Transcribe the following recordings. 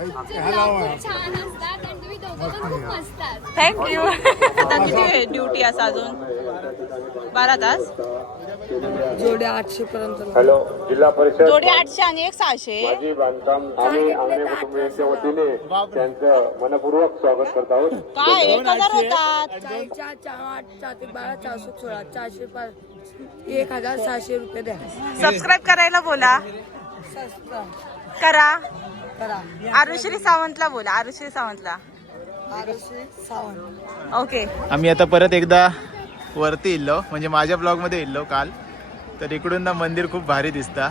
छान असतात आणि तुम्ही दोघं पण खूप मस्त आहात थँक्यू आता किती वेळ ड्युटी असं अजून. बारा तास. जोडे आठशे पर्यंत हॅलो जिल्हा परिषद. जोडी आठशे आणि एक सहाशे. माजी बांधकाम आम्ही आमने कुटुंबियांच्या वतीने त्यांचं मनपूर्वक स्वागत करत आहोत. काय? एक हजार होतात. चारच्या चार आठ चार ते बारा चारशे सोळा चारशे पाच एक हजार सहाशे रुपये द्या. सबस्क्राईब करायला बोला. करा. करा. आरुश्री सावंतला बोला आरुश्री सावंतला. ओके आम्ही आता परत एकदा वरती इल्लो म्हणजे माझ्या ब्लॉगमध्ये इल्लो काल. तर इकडून ना मंदिर खूप भारी दिसता.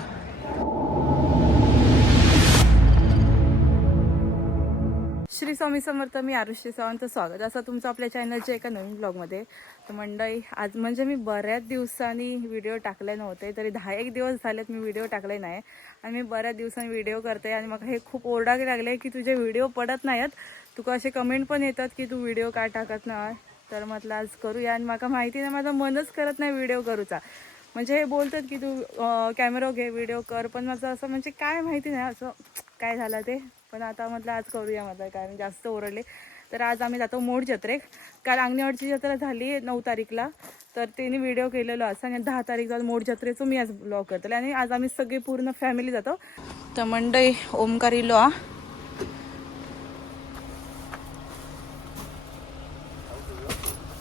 श्री स्वामी समर्थ मी आरुश्री सावंत. स्वागत. असं तुमचं आपल्या चॅनलच्या एका नवीन ब्लॉगमध्ये तर मंडळी आज म्हणजे मी बऱ्याच दिवसांनी व्हिडिओ टाकले नव्हते तरी दहा एक दिवस झालेत मी व्हिडिओ टाकले नाही. आणि मी बऱ्याच दिवसांनी व्हिडिओ करते आणि मग हे खूप ओरडावे लागले की तुझे व्हिडिओ पडत नाहीत. तुका असे कमेंट पण येतात की तू व्हिडिओ का टाकत नाही? तर म्हटलं आज करूया आणि मला माहिती नाही माझं मनच करत नाही व्हिडिओ करूचा. म्हणजे हे बोलतात की तू कॅमेरा घे व्हिडिओ कर पण माझं असं म्हणजे काय माहिती नाही असं काय झालं ते. पण आता म्हटलं आज करूया माझं कारण जास्त ओरडले. तर आज आम्ही जातो मोड जत्रेक. काल अंगणवाडीची जत्रा झाली नऊ तारीखला. तर त्यांनी व्हिडिओ केलेलो असं आणि दहा तारीख जाऊन मोड जत्रेचं मी आज ब्लॉग करतले आणि आज आम्ही सगळी पूर्ण फॅमिली जातो. तर मंडई ओमकार इलो. आ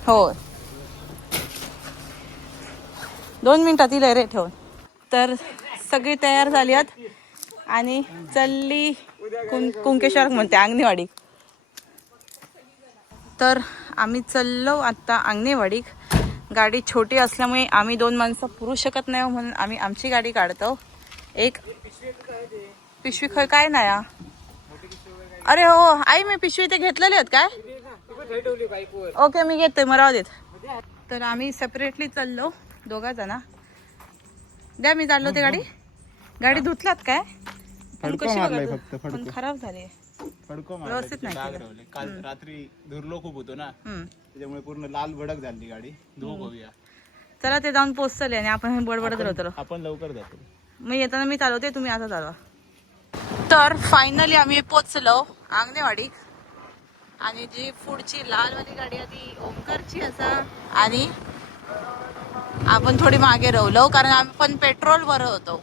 हो दोन मिनिटात येईल रे ठेवून तर सगळी तयार झाली आहेत. आणि चल्ली कुं कुंकेश्वर म्हणते अंगणेवाडी तर आम्ही चाललो आत्ता अंगणेवाडीक गाडी छोटी असल्यामुळे आम्ही दोन माणसं पुरू शकत नाही म्हणून आम्ही आमची गाडी काढतो. एक पिशवी खय काय नाही हा? अरे हो आई मी पिशवी ते घेतलेले आहेत काय? ओके मी घेते मला राहू देत. तर आम्ही सेपरेटली चाललो दोघा जण. द्या मी चाललो ते गाडी. गाडी धुतलात काय? पण कशी? पण. खराब झाली फडको व्यवस्थित नाही डाग केलं. रवले. काल रात्री धुरलो खूप होतो ना. हम्म. त्याच्यामुळे पूर्ण लाल भडक झाली गाडी. धुवू बघूया. चला ते जाऊन पोचले आणि आपण बडबडत राहतो आपण लवकर जातो. मग येताना मी चालवते तुम्ही आता चालवा. तर फायनली आम्ही पोचलो आंगणेवाडी. आणि जी पुढची लालवाली गाडी आहे ती ओमकारची असा. आणि आपण थोडी मागे राहलो कारण आम्ही पण पेट्रोल भर होतो.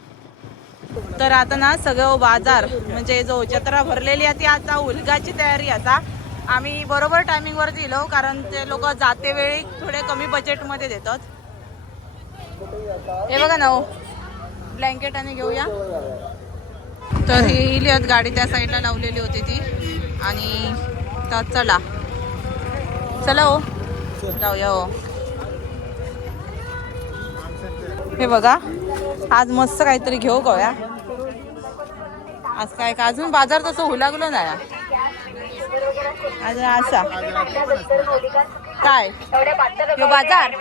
तर आता ना सगळं बाजार म्हणजे जो जत्रा भरलेली आहे ती आता उलगाची तयारी आता आम्ही बरोबर टायमिंगवर दिलो कारण ते लोक जाते वेळी थोडे कमी बजेटमध्ये देतात. हे बघा ना हो. ब्लँकेट आणि घेऊया. तर ही इलियत गाडी त्या साईडला लावलेली होती ती. आणि तर चला. चला हो. जाऊया हो. हे बघा आज मस्त काहीतरी घेऊ गोया आज काय का अजून बाजार तसं हुलागलो नाही. आज असा. काय? ह्यो बाजार?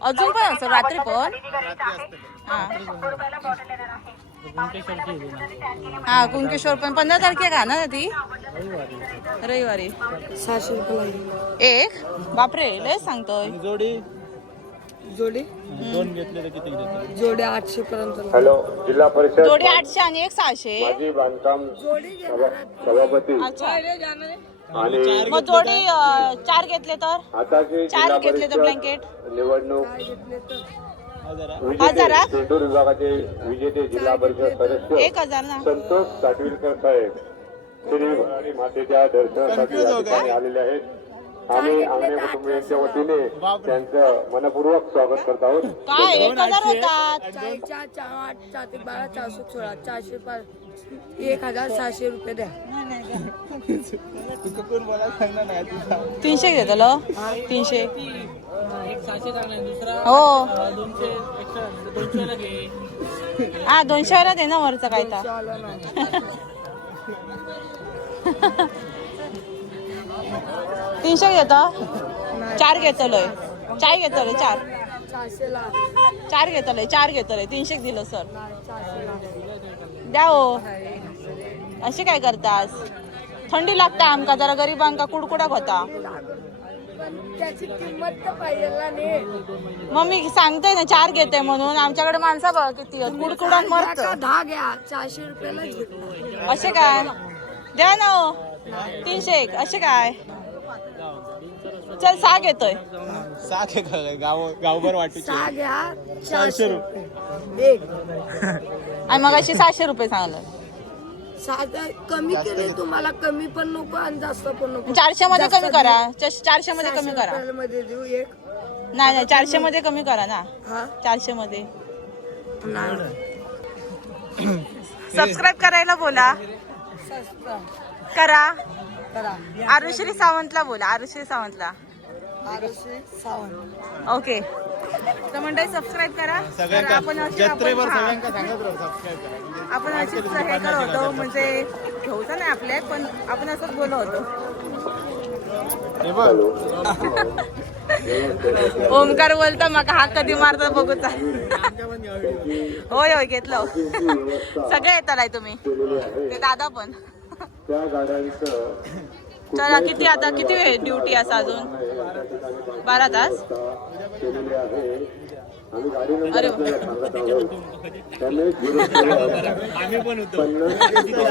अजून पण असं रात्री पण? हा. हा कुंकेश्वर पण. पंधरा तारखे का ना ती? रविवारी. सहाशे रुपये लागले एक? बापरे लय सांगतोय. जोडी? जोडे दोन घेतले तर किती देतो जोडे आठशे पर्यंत हॅलो जिल्हा परिषद जोडी आठशे आणि एक सहाशे. माजी बांधकाम सभा- सभापती. अच्छा. आणि मग जोडी अं, चार घेतले तर? आताचे चार जिल्हा घेतले तर परिषद ब्लँकेट निवडणूक हजारात? विजेते विभागाचे विजेते जिल्हा परिषद सदस्य एक हजार ना? संतोष साटविलकर साहेब. श्री भवानी मातेच्या दर्शनासाठी या ठिकाणी आलेले आहेत. आम्ही आमने कुटुंबियांच्या वतीने त्यांचं मनपूर्वक स्वागत करत आहोत. काय एक? हजार होतात चारच्या चार आठ चार ते बारा चारशे सोळा चारशे पाच एक हजार सहाशे रुपये द्या. तीनशे घेतलो? तीनशे. हो. हा दोनशे वाला दे ना वरचा काय तर. तीनशे घेतो. चार घेतलोय. चार घेतलोय चार. चार घेतलोय चार घेतलोय. तीनशे दिलं सर. द्या हो. असे काय करतास? थंडी लागता आमका जरा गरीबांका कुडकुडाक होता. त्याची किंमत तर पाहिजे नाही मग मी सांगते ना चार घेते म्हणून. आमच्याकडे माणसं बघ किती. कुडकुडान मरत. दहा घ्या? चारशे रुपयाला असे काय? द्या ना हो. तीनशे एक. असे काय? चल साग येतोय. साख आहे का गाव गावभर वाटू सहा घ्या चारशे. रुपये. एक. आणि मग अशी सहाशे रुपये सांगलं. साधा कमी केले तुम्हाला कमी पण नको आणि जास्त पण नको. चारशे मध्ये कमी करा. चारशे मध्ये कमी करा. देऊ एक. नाही नाही चारशे मध्ये कमी करा ना. हा? चारशे मध्ये नाही सबस्क्राईब करायला बोला. करा. करा. आरुश्री सावंतला बोला आरुश्री सावंतला. आरशे सावंत. ओके. तर मंडळी सबस्क्राईब करा. तर आपण अशी जत्रेवर आपण- हा. सगळ्यांका सांगत राहा सबस्क्राईब करा. आपण अशीच हे करत होतो म्हणजे घेऊचं नाही आपले पण आपण असंच बोलत होतो. हे ओमकार बोलता मग हा कधी मारतो बघूच होय होय घेतलं. सगळे आहे तुम्ही. ते दादा पण. त्या गाड्यांचं चला किती आता? किती वेळ ड्युटी असं अजून? बारा तास केलेले आहे. आम्ही गाडी नंबर आपल्याला सांगत आहोत. झिरो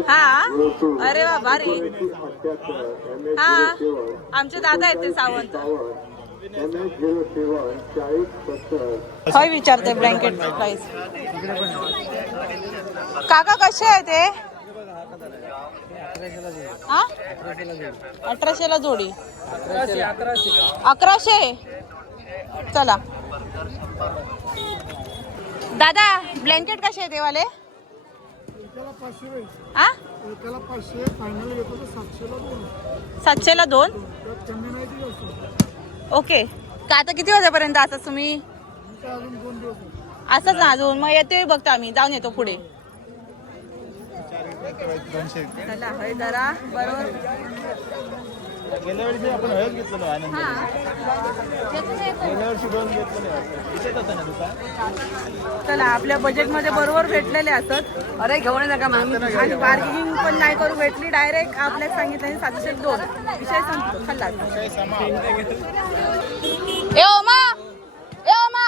हा अरे वा भारी. हा? आमचे दादा आहेत ते सावंत. काय होय विचारते ब्लँकेट प्राइस काका कसे आहे ते हा? अठराशेला जोडी. अकराशे? चला. दादा ब्लँकेट कसे आहे ते वाले? सातशेला दोन. ओके. का आता किती वाजेपर्यंत असं तुम्ही? असंच ना अजून. मग येते बघतो आम्ही. जाऊन येतो पुढे. दोनशे चला हय जरा बरोबर. गेल्या वर्षी आपण हळद घेतलेलो आनंद. गेल्या वर्षी दोन घेतलेले इथेच होतं ना दुकान? चला आपल्या बजेटमध्ये बरोबर भेटलेले असत. अरे घेऊन नका मामी. आणि बार्गेनिंग पण नाही करू भेटली. डायरेक्ट आपल्याला सांगितलं सातशे दोन. विषय संपतो. खाल्ला काही समा. ए ओमा! ए ओमा!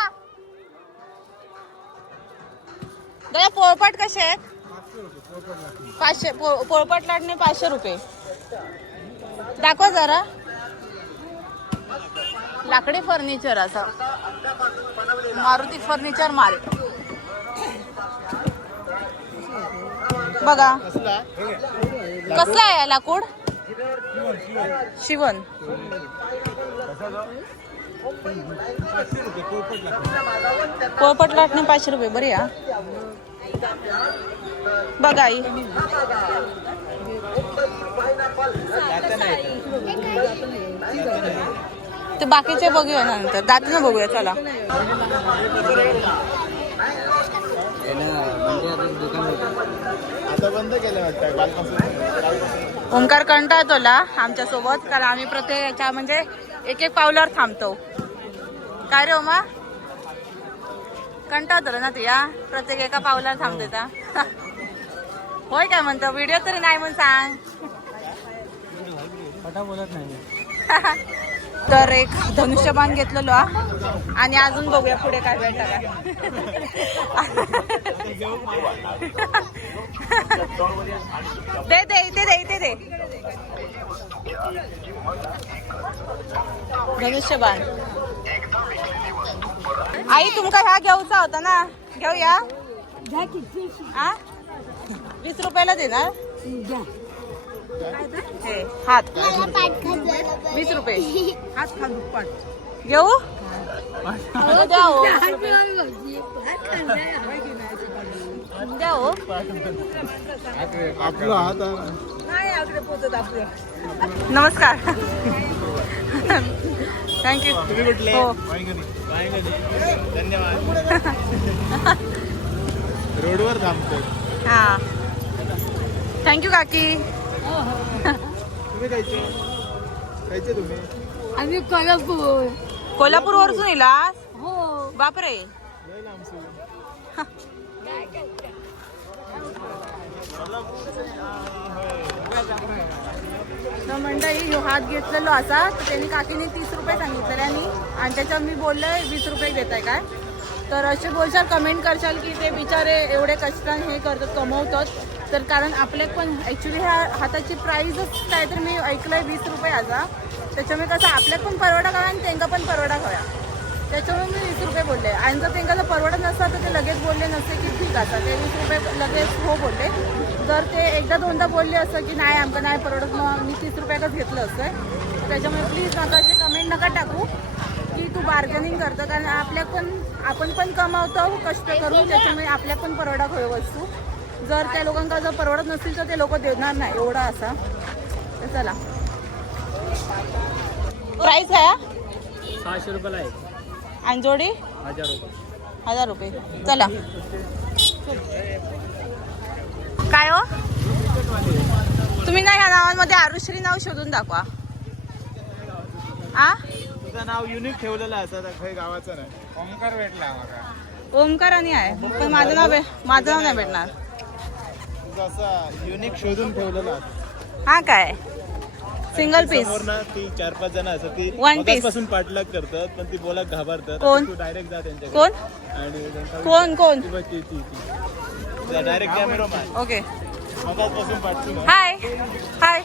दया पोळपाट कसे आहेत? पाचशे पो- पोळपाट लाटणे पाचशे रुपये. दाखवा जरा. लाकडी फर्निचर असं. मारुती फर्निचर माल. बघा. कसला आहे लाकूड? शिवण. पोपट लाटणे पाचशे रुपये बरी हा. बघा आई. ते बाकीचे बघूया ना नंतर. दातनं बघूया चला. ओंकार कंटाळतोला आमच्यासोबत कारण आम्ही प्रत्येक याच्या म्हणजे एक एक पावलावर थांबतो. काय रे ओमा कंटाळतो ना तुया? प्रत्येक एका पावलावर थांबतो होय काय म्हणतो? व्हिडिओ तरी नाही म्हणून सांग. तर एक धनुष्यबाण घेतलेलो हा. आणि अजून बघूया पुढे काय भेटतं काय. दे दे इथे दे इथे दे. धनुष्यबाण. आई तुमका ह्या घेऊचा होता ना. घेऊया. आ वीस रुपयाला देणार हे. हात. वीस रुपये. हात खा दुप्पट. घेऊ? हो, द्या हो. द्या. हो. नमस्कार. थँक्यू हो. धन्यवाद. रोडवर थांबतोय. हा. थँक्यू काकी. तुम्ही खायचे? खायचे तुम्ही? आम्ही कोल्हापूर. कोल्हापूर वरसून येलास हो. बापरे. लय लांब मंडळी ह्यो हात घेतलेलो असा तर त्यांनी काकीने तीस रुपये सांगितलेले आणि आणि त्याच्यावर मी बोललोय वीस रुपये देत आहे काय? तर असे बोलशाल कमेंट करशाल की ते बिचारे एवढे कष्टाने हे करतात कमवतात. तर कारण आपल्या पण ॲक्च्युली ह्या हाताची प्राईजच काय तर मी ऐकलं आहे वीस रुपये आता त्याच्यामुळे कसं आपल्या पण परवडा करा आणि त्यांना पण परवडा करा त्याच्यामुळे मी वीस रुपये बोलले. आणि जर त्यांना जर परवडत नसतं तर ते लगेच बोलले नसते की ठीक आता ते वीस रुपये लगेच हो बोलले. जर ते एकदा दोनदा बोलले असतं की नाही आमचं नाही परवडत मग मी तीस रुपयाकच घेतलं असतं. त्याच्यामुळे प्लीज नका असे कमेंट नका टाकू की तू बार्गेनिंग करतं कारण आपल्या पण आपण पण कमावतो कष्ट करून त्याच्यामुळे आपल्या पण परवडा होय वस्तू. जर त्या लोकांना जर परवडत नसतील तर ते लोक देणार नाही एवढा असा. तर चला. प्राईस काय हा? सहाशे रुपयाला आहे. आणि जोडी हजार रुपये. हजार रुपये. चला. काय हो? तुम्ही ना ह्या नावांमध्ये आरुश्री नाव शोधून दाखवा. आ? तुझं नाव युनिक ठेवलेलं असं काही गावाचं नाही. ओंकार भेटला ओमकार आणि आहे. पण माझं नाव भे- माझं नाव नाही भेटणार. असं युनिक शोधून ठेवलेलं हा काय? सिंगल पीस ना ती चार पाच जण असतात ती One piece. पासून पाठलाग करतात पण ती बोला घाबरतात. कोण? तू डायरेक्ट जा त्यांच्याकडे. कोण? आणि त्यांचा कोण कोण? ती बघ ती ती ती. डायरेक्ट कॅमेरामॅन ओके मगाचपासून पाठची हाय हाय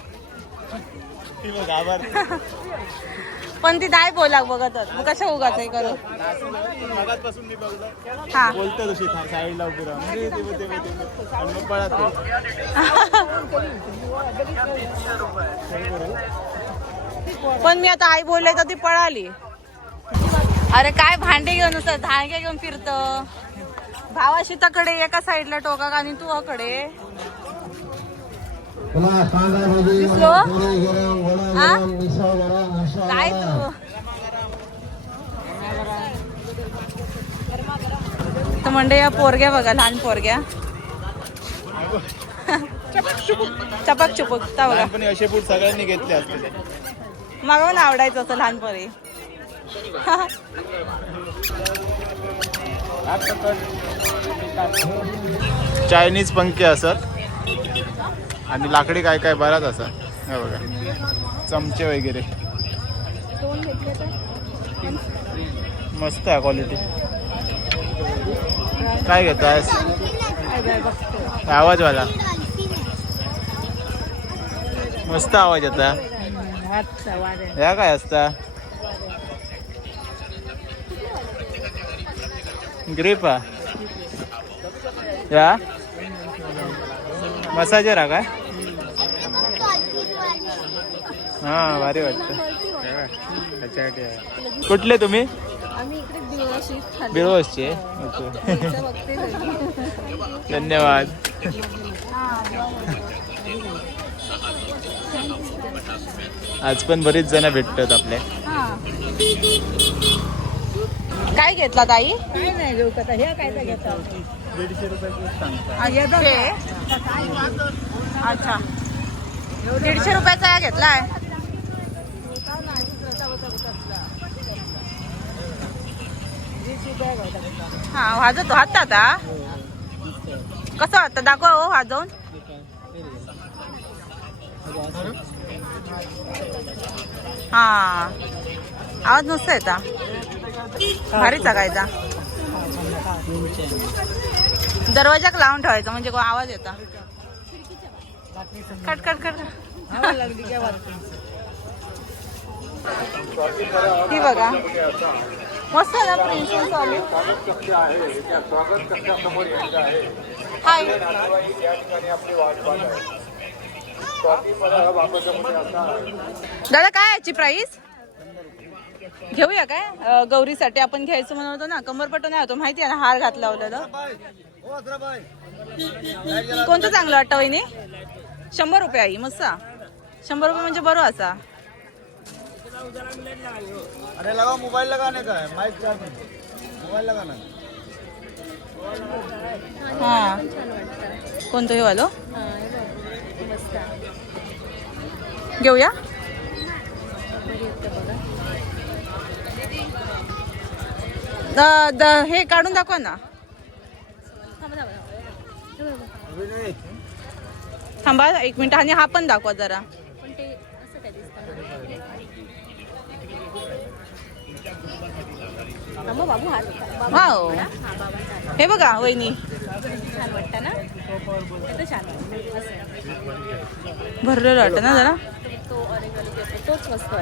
ती बघ घाबरते. पण ती नाही बोला बघतच मग कशा उगाच हे करू? मगाचपासून मी बघलं हा. बोलतो तशी साईडला म्हणजे मग पळत. पण मी आता आई बोलले तर ती पळाली. अरे काय भांडे घेऊन असतात धागे घेऊन फिरत. भावाशी तकडे एका साईडला टोका आणि तू अकडे. दिसलो? काय तू? तर म्हणजे या पोरग्या बघा लहान पोरग्या. चपक चुपक ता बघा. असे बूट सगळ्यांनी घेतले असते मला पण आवडायचं असं लहानपणी चायनीज पंखे असत आणि लाकडी काय काय बराच असत हे बघा. चमचे वगैरे. मस्त आहे क्वालिटी काय घेतास आवाजवाला. मस्त आवाज येता या काय असता? ग्रीप या? मसाजर हा काय? हा भारी वाटत. कुठले तुम्ही? आम्ही इकडे दिवशी बिळवसचे. ओके. धन्यवाद. आज पण बरीच जण भेटतात आपल्या काय घेतला ताई? काय नाही घेऊ का हे काय घेतात दीडशे रुपये अच्छा. दीडशे रुपयाचा या घेतलाय हा वाजवतो. हात आता कसं वाटतं? दाखवा हो वाजवून. हा. आवाज नुसतं येता. भारी चागायचा दरवाजाक लावून ठेवायचा म्हणजे को आवाज येता. Cut cut cut. ही बघा. मस्त आहे ना चालू हाय. दादा काय याची प्राईस घेऊया काय? अं, गौरीसाठी आपण घ्यायचं म्हणत होतो ना कमरपट्टो नाही होतो माहिती आहे ना हार घातला लावलेलं कोणतं चांगलं वाटतं वहिनी? शंभर रुपये आई मस्त. शंभर रुपये म्हणजे बरं असा. अरे लगा मोबाईल लगाने का है माइक चार्ज मोबाईल लगाना हा. कोणतं हे वालो? घेऊया. द- द- हे काढून दाखवा ना. थांबा एक मिनिट. आणि हा पण दाखवा जरा. बाबू वाव. हे बघा वहिनी. छान वाटतं ना छान वाटतं भरलेलं वाटतं ना जरा? तोच मस्त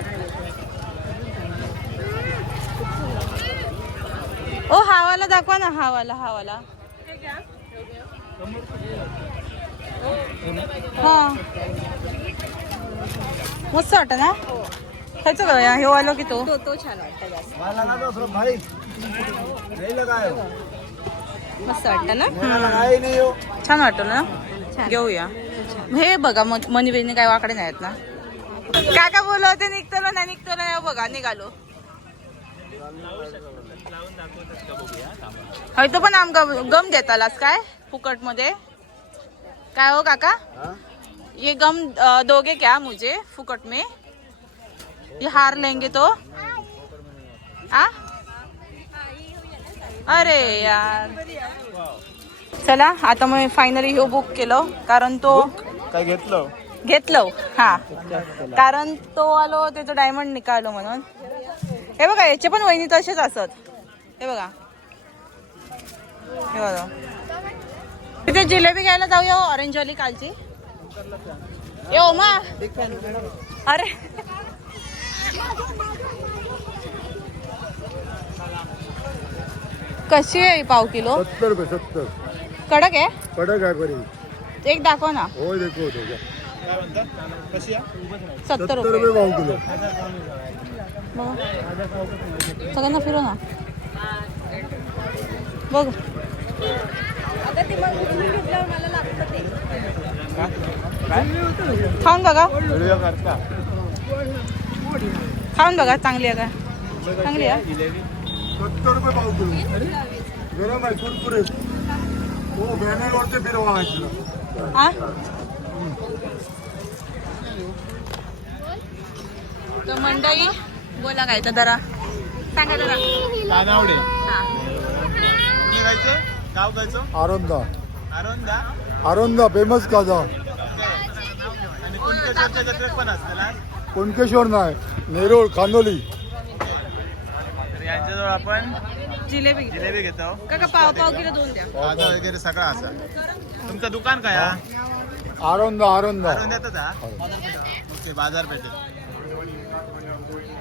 ओ हावाला दाखवा ना हावाला हावाला. हा. मस्त वाटतं ना? खायचं का? हे वाला की तो? तो छान वाटतं जास्त. मस्त वाटतं ना? छान वाटतं ना? घेऊया. हे बघा मनी बिनी काय वाकडे नाहीत ना? काका बोलव होते निघतो ना नाही निघतो ना बघा निघालो. हय तो पण आम गम गम देतालास काय फुकटमध्ये काय हो काका? ये गम दोगे क्या मुझे फुकट में ये हार लेंगे तो. आ? अरे यार. चला आता मग फायनली ह्यो बुक केलं कारण तो काय घेतलं? घेतलं हा. कारण तो आलो त्याचं डायमंड निकालो म्हणून. हे बघा याचे पण वहिनी तसेच असत. हे बघा. हे बघा. तिथे जिलेबी घ्यायला जाऊया ऑरेंज वाली कालची. ये ओमा. अरे. कशी आहे ही पाव किलो? सत्तर रुपये सत्तर. कडक आहे? कडक आहे बरी. एक दाखवा ना. होय देखो सत्तर रुपये पाव किलो. सगळ्यांना फिरव ना. बघ. खाऊन बघा. खाऊन बघा चांगली आहे का? चांगली आहे. गरम हो बॅनरवरती फिरवा हा तर मंडळी बोला काय तर जरा. सांगा जरा. हा. गाव जायचं आरोंदा. आरोंदा? आरोंदा फेमस काजा. आणि कुणकेश्वरच्या जत्रेत पण कुणकेश्वर नाही नेरूळ खानोली तर यांच्याजवळ आपण जिलेबी जिलेबी घेतो. काका पाव पाव किलो दोन द्या. वगैरे सगळं असं. तुमचं दुकान काय हा आरोंदा आरोंदा. आरोंद्यातच हा ओके बाजारपेठेत.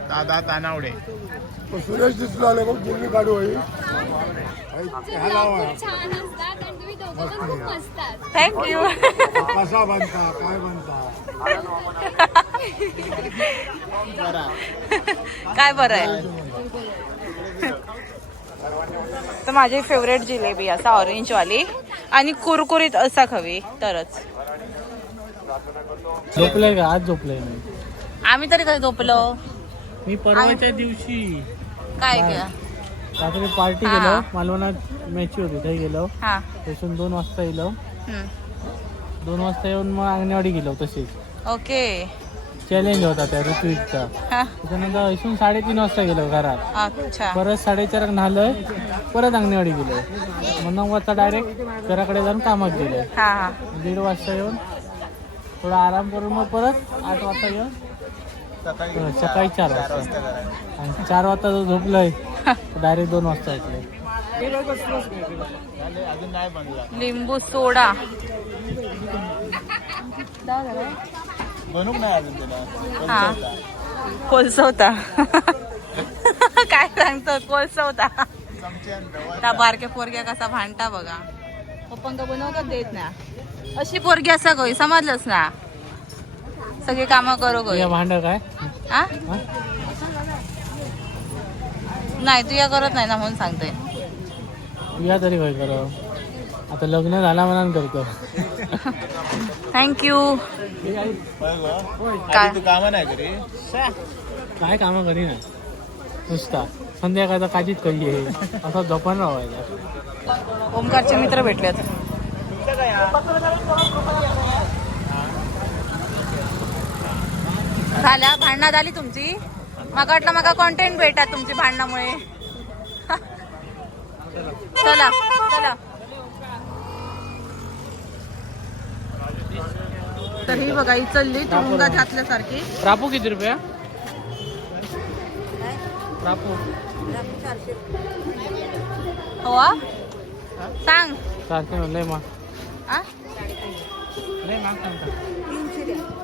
दादा तानावडे. सुरेश दिसला आले बघ दिल्ली काढू थँक्यू कसा बनता काय बनता? काय बरं आहे? तर माझी फेवरेट जिलेबी असा ऑरेंज वाली आणि कुरकुरीत असा खवी तरच. झोपलंय का? आज झोपलंय मी आम्ही तरी कधी झोपलो. मी परवाच्या दिवशी. काय ग रात्री पार्टी हा. गेलो मालवणात मॅच होती तिथे गेलो. हा. तिथून दोन वाजता हम्म. दोन वाजता येऊन मग अंगणवाडी गेलो तशीच. ओके. चॅलेंज होता त्या ऋत्विकचा. हा. त्याच्यानंतर इथून साडेतीन वाजता गेलो घरात. अच्छा. परत साडेचार नालोय परत अंगणवाडी गेलो. मग नऊ वाजता डायरेक्ट घराकडे जाऊन कामात गेलो. हा हा. दीड वाजता येऊन थोडा आराम करून मग परत आठ वाजता येऊन सकाळी हो, सकाळी चार वाजता. आणि चार वाजता जो झोपलोय डायरेक्ट दोन वाजता उठलोय अजून नाही बनला. लिंबू सोडा. बनूक नाही अजून त्याला? हा. कोलसवता. काय सांगतो कोलसवता. त्या बारक्या पोरग्या कसा भांडता बघा. पप्पांक बनवतात देत ना अशी पोरगी असा गोई समजलंच ना? सगळी कामं करू गोई या भांड काय? हा हा? नाही तू या करत नाही ना म्हणून सांगते. या तरी काय करा आता लग्न झाला म्हणून करतो. थँक्यू गं? काय? कामं नाही करी? काय कामं करी ना? नुसता. संध्याकाळचा काजीच कधी आहे. असा झोपण राहायचा ओमकारचे मित्र भेटलेत. झाल्या. भांडणात आली तुमची. माका वाटलं माका कॉन्टेंट भेटा तुमची भांडणामुळे. चला चला. तर ही बघा ही चलली तुरुंगात घातल्यासारखी. रापू किती रुपया? रापू. हो आ? सांग. सारखे म्हणलंय मग. आ? लय महाग सांगता.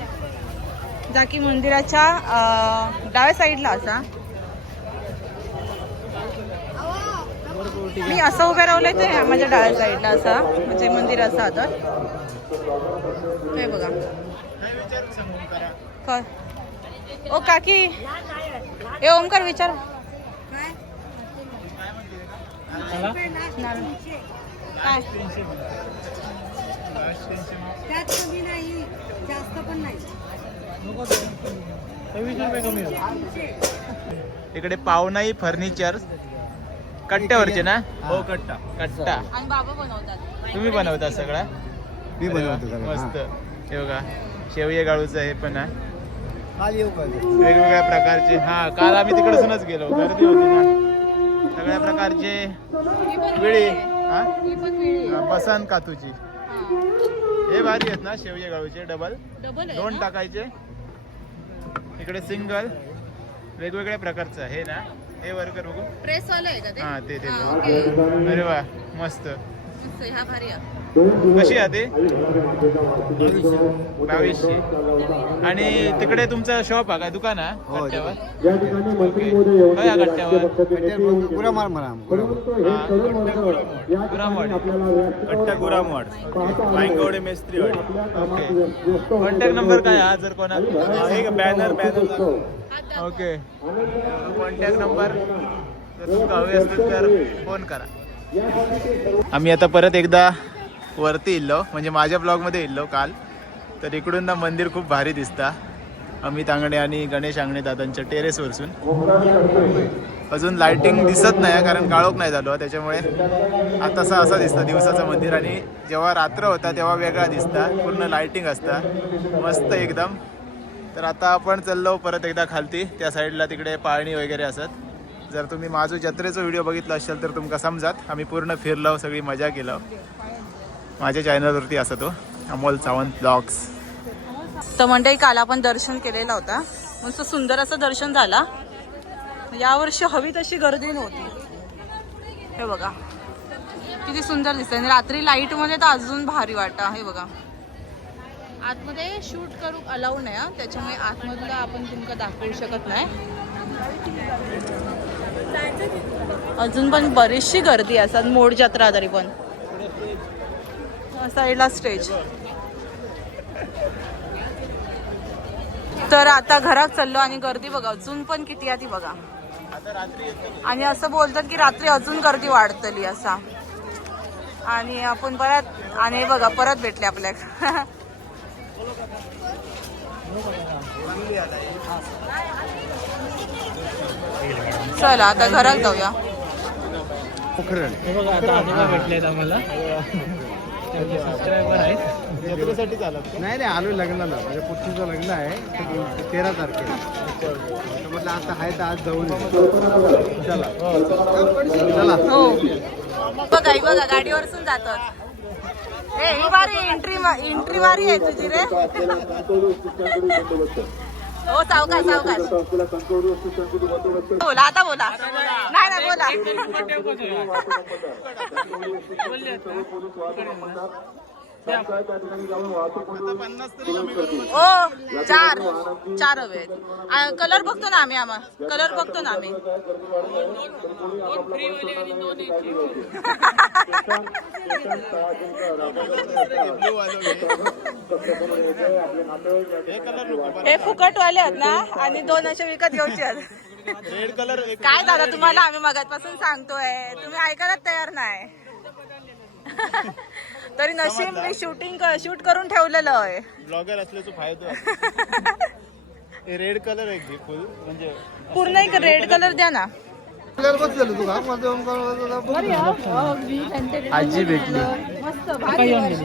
जाकी मंदिराच्या अं, डाव्या साईडला असा मी असं उभे राहिलंय ते माझ्या डाव्या साईडला असा म्हणजे मंदिर असं आता हे बघा काय? ओ काकी ए ओमकार विचार. काय नको ते. सव्वीस रुपये कमी होईल इकडे पावनाई फर्निचर कट्ट्यावरचे ना? हो कट्टा. कट्टा. तुम्ही बनवता सगळा? मी बनवतो सगळं, मस्त. हे बघा शेवये गाळूचं हे पण आहे वेगवेगळ्या प्रकारचे हा. काल आम्ही तिकडसूनच गेलो गर्दी होती ना. सगळ्या प्रकारचे विळी हा? बसन कातूची. हे. भारी आहेत ना शेवये गाळूचे डबल. डबल आहे दोन? टाकायचे. इकडे सिंगल वेगवेगळ्या प्रकारचं हे ना? हे वर्कर बघू. प्रेस वाला आहे का ते? हा ते ते. अरे वा मस्त. मस्त, ह्या भारी आहे. कशी आहे ते बावीसशे. आणि तिकडे तुमचं शॉप आहे काय दुकान आहे? Guramwadi Mestriwadi okay. Contact number काय हा जर कोणा एक banner banner okay. Contact number जर तुमका हवे असतील तर फोन करा. आम्ही आता परत एकदा वरती इल्लो म्हणजे माझ्या ब्लॉगमध्ये इल्लो काल. तर इकडून ना मंदिर खूप भारी दिसता. अमित आंगणे आणि गणेश आंगणे दादांच्या टेरेसवरसून अजून लायटिंग दिसत नाही कारण काळोख नाही झालो त्याच्यामुळे आतासा असं दिसतं दिवसाचं मंदिर. आणि जेव्हा रात्र होता तेव्हा वेगळा दिसता पूर्ण लायटिंग असता. मस्त एकदम. तर आता आपण चाललो परत एकदा खालती त्या साईडला तिकडे पाळणी वगैरे असत. जर तुम्ही माझं जत्रेचा व्हिडिओ बघितला असेल तर तुमका समजात. आम्ही पूर्ण फिरलो सगळी मजा केलं. माझ्या चॅनलवरती असा तो अमोल सावंत ब्लॉग्स. तर मंडळी काल आपण दर्शन केलेला होता. मस्त सुंदर असं दर्शन झाला. यावर्षी हवी तशी गर्दी नव्हती. हे बघा. किती सुंदर दिसतंय. आणि रात्री लाइटमध्ये तर अजून भारी वाटा हे बघा. आतमध्ये शूट करू अलाऊ नाही हा. त्याच्यामुळे आतमधलं आपण तुमका दाखवू शकत नाही. अजून पण बरीचशी गर्दी असतात मोड जत्रा तरी पण. साईडला स्टेज. तर आता घरात चाललो आणि गर्दी बघा अजून पण किती आहे ती बघा. आणि असं बोलतात की रात्री अजून गर्दी वाढतली असा. आणि आपण परत आणि बघा परत भेटले आपल्याक चला आता घरात जाऊया. भेटले आम्हाला? त्यांचे सबस्क्रायबर आहेत जत्रेसाठी चालत नाही नाही आलो लग्नाला. माझ्या पुढचं लग्न आहे तेरा तारखेला. म्हटलं आता आहे तर आज जाऊन चला. चला. हो. बघा बघा गाडीवरसून जातो. ए ही बारी एंट्री एंट्री मारी आहे तुझी रे. हो सावकाश सावकाश. बोला आता बोला. नाही नाही बोला. ओ चार. चार हवे आहेत. कलर बघतो ना आम्ही आम्हा. कलर बघतो ना आम्ही. हे फुकटवाले आहेत ना आणि दोन असे विकत घ्यायचे आहेत. रेड कलर काय दादा तुम्हाला आम्ही मगातपासून सांगतोय. तुम्ही ऐकायला तयार नाही. तरी नशीब मी शूटिंग शूट करून ठेवलेलं आहे. ब्लॉगर असल्याचा फायदा रेड कलर आहे की फुल म्हणजे पूर्ण एक रेड कलर द्या ना. आजी भेटली. मस्त भारी वर्ष.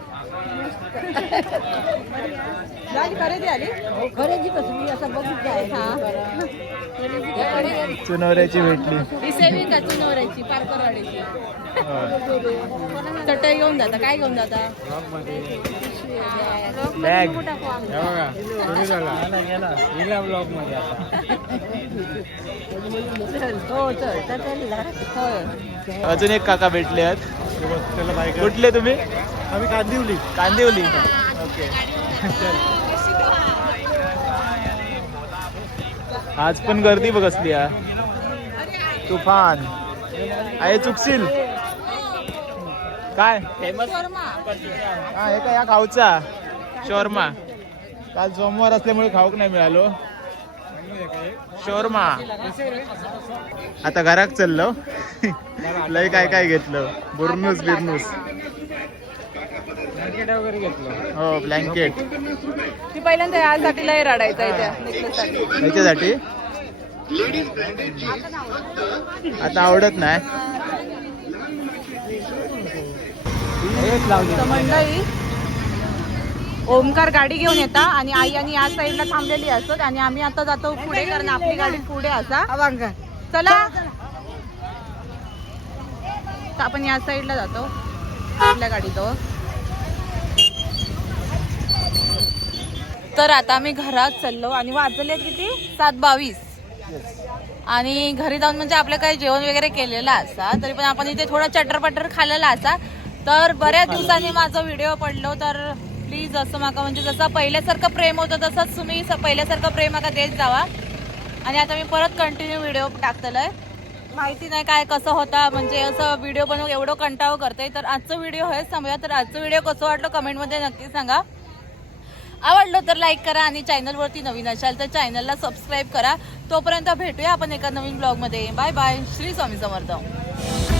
हो चाललाय. झाली खरेदी आली? खरेदी कसली? असं बघितलं चुनवऱ्याची भेटली. ही सेविंग आहे नवऱ्याची पारकरवाडीची हो. चटई घेऊन जाता. काय घेऊन जाता? बॅग हे बघा सुरू झाला हिला हो मध्ये आता अजून एक काका भेटले आहेत. कुठले तुम्ही? आम्ही कांदिवली. कांदिवली ओके. आज पण गर्दी बघ असली तुफान. आहे चुकशील. काय? हा हे काय या खाऊचा? शोरमा. काल सोमवार असल्यामुळे खाऊक नाही मिळालो. शोरमा. आता घरात चाललो. लय काय काय घेतलं? बुरनूस बिरनूस. हो ब्लँकेट ती पहिल्यांदा यासाठी लय रडायचा याच्यासाठी? आता आवडत नाही. तर मंडळी ओमकार गाडी घेऊन येता आणि आई आणि या साईडला थांबलेली असत आणि आम्ही आता जातो पुढे कारण आपली गाडी पुढे असा. चला. आपण या साईडला जातो आपल्या गाडीजवळ. तर आता आम्ही घरात चाललो आणि वाजले किती? सात बावीस. आणि घरी जाऊन म्हणजे आपलं काही जेवण वगैरे केलेलं असा तरी पण आपण इथे थोडा चटर खाल्लेला असा. तर बऱ्याच दिवसांनी माझा व्हिडिओ पडलो तर प्लीज असं माका म्हणजे जसं पहिल्यासारखं प्रेम होतं तसंच तुम्ही पहिल्यासारखं प्रेम माका देत जावा. आणि आता मी परत कंटिन्यू व्हिडिओ टाकतलोय. माहिती नाही काय कसं होता म्हणजे असं व्हिडिओ बनवून एवढं कंटाळू करते तर आजचं व्हिडिओ हेच सांगूया तर आजचं व्हिडिओ कसं वाटलं कमेंटमध्ये नक्की सांगा. आवडलं तर लाईक करा आणि चॅनलवरती नवीन असाल तर चॅनलला सबस्क्राईब करा. तोपर्यंत भेटूया आपण एका नवीन ब्लॉगमध्ये बाय बाय श्री स्वामी समर्थ.